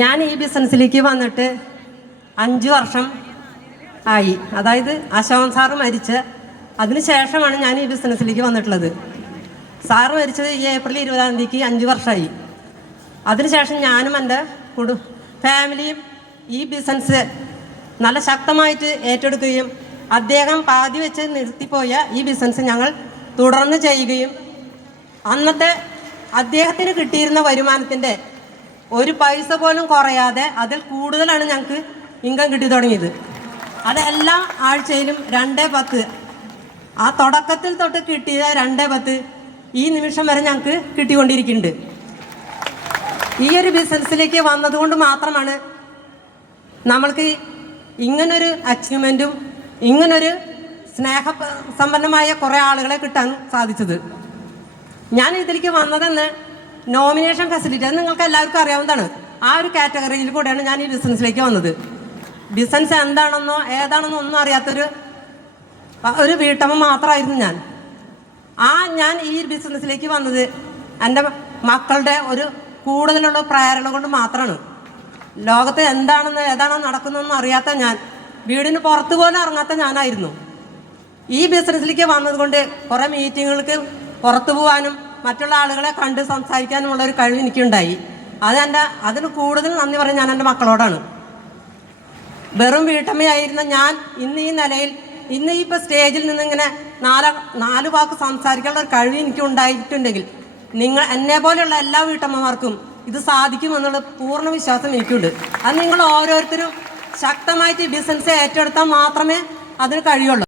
ഞാൻ ഈ ബിസിനസ്സിലേക്ക് വന്നിട്ട് 5 വർഷം ആയി. അതായത് അശോകൻ സാറ് മരിച്ച് അതിന് ശേഷമാണ് ഞാൻ ഈ ബിസിനസ്സിലേക്ക് വന്നിട്ടുള്ളത്. സാറ് മരിച്ചത് ഈ ഏപ്രിൽ 20-ാം തീയതിക്ക് 5 വർഷമായി. അതിനുശേഷം ഞാനും എൻ്റെ ഫാമിലിയും ഈ ബിസിനസ് നല്ല ശക്തമായിട്ട് ഏറ്റെടുക്കുകയും അദ്ദേഹം പാതി വെച്ച് നിർത്തിപ്പോയ ഈ ബിസിനസ് ഞങ്ങൾ തുടർന്ന് ചെയ്യുകയും അന്നത്തെ അദ്ദേഹത്തിന് കിട്ടിയിരുന്ന വരുമാനത്തിൻ്റെ ഒരു പൈസ പോലും കുറയാതെ അതിൽ കൂടുതലാണ് ഞങ്ങൾക്ക് ഇൻകം കിട്ടി തുടങ്ങിയത്. അതെല്ലാ ആഴ്ചയിലും 2-10, ആ തുടക്കത്തിൽ തൊട്ട് കിട്ടിയ 2-10 ഈ നിമിഷം വരെ ഞങ്ങൾക്ക് കിട്ടിക്കൊണ്ടിരിക്കുന്നുണ്ട്. ഈ ഒരു ബിസിനസ്സിലേക്ക് വന്നതുകൊണ്ട് മാത്രമാണ് നമ്മൾക്ക് ഇങ്ങനൊരു അച്ചീവ്മെൻറ്റും ഇങ്ങനൊരു സ്നേഹസമ്പന്നമായ കുറേ ആളുകളെ കിട്ടാൻ സാധിച്ചത്. ഞാൻ ഇതിലേക്ക് വന്നതെന്ന് നോമിനേഷൻ ഫെസിലിറ്റി, അത് നിങ്ങൾക്ക് എല്ലാവർക്കും അറിയാവുന്നതാണ്. ആ ഒരു കാറ്റഗറിയിൽ കൂടെയാണ് ഞാൻ ഈ ബിസിനസ്സിലേക്ക് വന്നത്. ബിസിനസ് എന്താണെന്നോ ഏതാണെന്നോ ഒന്നും അറിയാത്തൊരു വീട്ടമ്മ മാത്രമായിരുന്നു ഞാൻ. ഞാൻ ഈ ബിസിനസ്സിലേക്ക് വന്നത് എൻ്റെ മക്കളുടെ ഒരു കൂടുതലുള്ള പ്രേരണ കൊണ്ട് മാത്രമാണ്. ലോകത്ത് ഏതാണോ നടക്കുന്നതെന്ന് അറിയാത്ത ഞാൻ, വീടിന് പുറത്ത് പോലും ഇറങ്ങാത്ത ഞാനായിരുന്നു. ഈ ബിസിനസ്സിലേക്ക് വന്നതുകൊണ്ട് കുറേ മീറ്റിങ്ങുകൾക്ക് പുറത്തു പോകാനും മറ്റുള്ള ആളുകളെ കണ്ട് സംസാരിക്കാനുമുള്ള ഒരു കഴിവ് എനിക്കുണ്ടായി. അതിന് കൂടുതൽ നന്ദി പറയാൻ ഞാൻ എൻ്റെ മക്കളോടാണ്. വെറും വീട്ടമ്മയായിരുന്ന ഞാൻ ഇന്ന് ഈ നിലയിൽ, ഇന്ന് ഇപ്പോൾ സ്റ്റേജിൽ നിന്നിങ്ങനെ നാല് വാക്ക് സംസാരിക്കാനുള്ള ഒരു കഴിവ് എനിക്ക് ഉണ്ടായിട്ടുണ്ടെങ്കിൽ എന്നെ പോലെയുള്ള എല്ലാ വീട്ടമ്മമാർക്കും ഇത് സാധിക്കുമെന്നുള്ള പൂർണ്ണ വിശ്വാസം എനിക്കുണ്ട്. അത് നിങ്ങൾ ഓരോരുത്തരും ശക്തമായിട്ട് ബിസിനസ് ഏറ്റെടുത്താൽ മാത്രമേ അതിന് കഴിയുള്ളൂ.